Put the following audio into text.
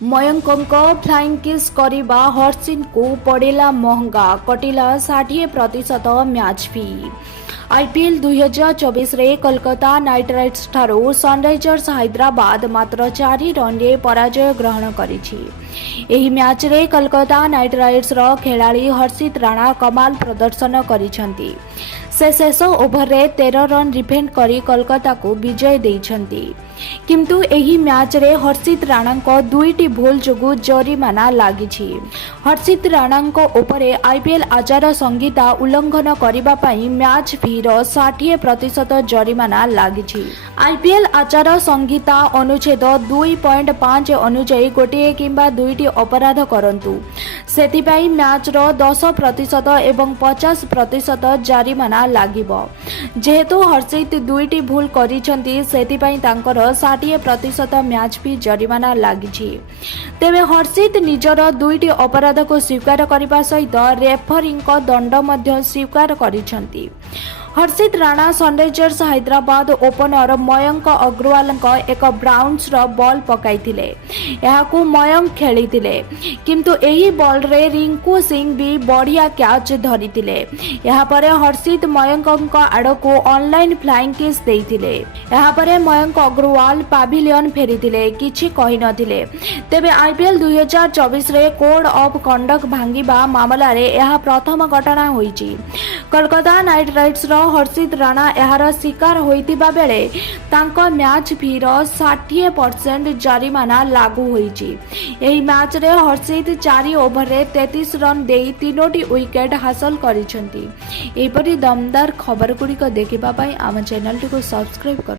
मयंकଙ୍କ flying kiss करने हर्षित को पड़ेगा महंगा कटिला 60% मैच फी। आईपीएल 2024 रे कोलकाता नाइट राइडर्स ठारू सनराइजर्स हैदराबाद मात्र 4 रन रे पराजय ग्रहण करिछि। एही मैच रे कोलकाता नाइट राइडर्स रो खेलाड़ी हर्षित राणा कमाल प्रदर्शन करिसेंती। से शेष ओभर रे 13 रन डिफेंड करी कोलकाता को विजय देइछंती। किंतु एही मैच रे हर्षित राणांको दुईटी भूल जोगु जरिमाना लागिछि। हर्षित राणांको उपरे आईपीएल आचार संहिता उल्लंघन करिबा पई मैच फी रो 60% जरिमाना लागिछि। आईपीएल आचार संहिता अनुच्छेद 2.5 अनुसार गोटे किंबा दुईटी अपराध करंतु सेथिपाई मैच रो 10% एवं 50% जरिमाना लागिबो। जेहेतु हर्षित दुईटी भूल करिसंती सेथिपाई तांकर 60% मैच फी जरिमाना लागिछि। तेबे हर्षित निजर दुईटी अपराध को स्वीकार करने सहित रेफरी दंड मध्य स्वीकार करिसंती। हर्षित राणा सनराइजर्स हैदराबाद ओपनर मयंक अग्रवाल एक ब्राउन्स बॉल पकाइथिले। एहाकू मयंक खेलिथिले किंतु एही बॉल रे रिंकू सिंह भी बढ़िया कैच धरिथिले। एहा परे हर्षित मयंक आड़को ऑनलाइन फ्लाइंग किस देइथिले। एहा परे मयंक अग्रवाल पाविलियन फेरिथिले, किछि कहि नथिले। तेबे आईपीएल 2024 रे कोड ऑफ कंडक्ट भांगिबा मामला रे एहा प्रथम घटना होईछि। कोलकाता नाइट राइडर्स हर्षित राणा एहार शिकार होइतिबा बेले तांको मैच फी रो 60% जरिमाना लागू होईछि। एही मैच रे हर्षित 4 ओभर रे 33 रन देई 3टी विकेट हासिल करिसेंती। एपरि दमदार खबर गुड़िक देखिबा पई आम चैनल को सब्सक्राइब कर।